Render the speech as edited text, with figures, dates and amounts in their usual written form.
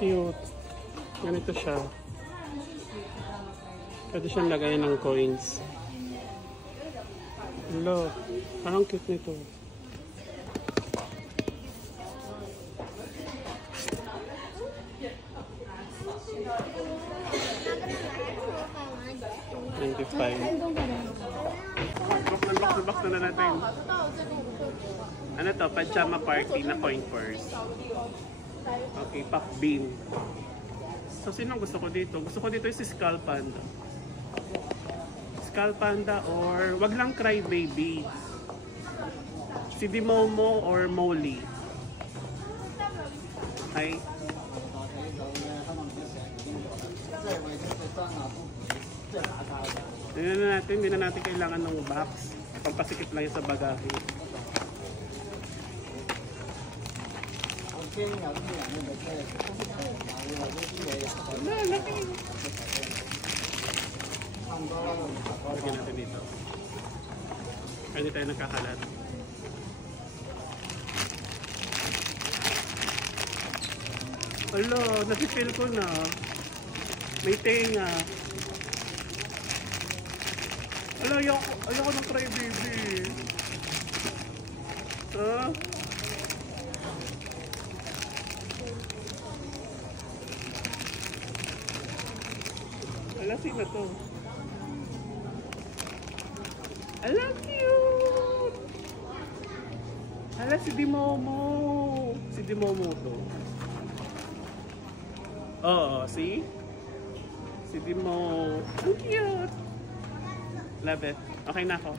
cute. Ganito siya. Pwede siyang lagayan ng coins. Hello. Parang cute nito. Unbox na natin. Ano to? Pajama party na coin purse. Okay, pop bean. So, sinong gusto ko dito? Gusto ko dito yung si Skull Panda. Skull Panda or wag lang Cry Baby. Si Dimomo or Molly. Hi. Hindi na natin kailangan ng box. Pampasikip lang yun sa bagahe. Laki. Lagyan natin dito. Hindi tayo nagkakalat. Alo, napipil ko na. May tenga. Alo, ayoko ng Cry Baby. Ha? Ala, sino to? Ala, cute! Ala, si Dimomo. Si Dimomo to. Oo, see? Si Dimo. Ang cute! Love it. Okay na ako.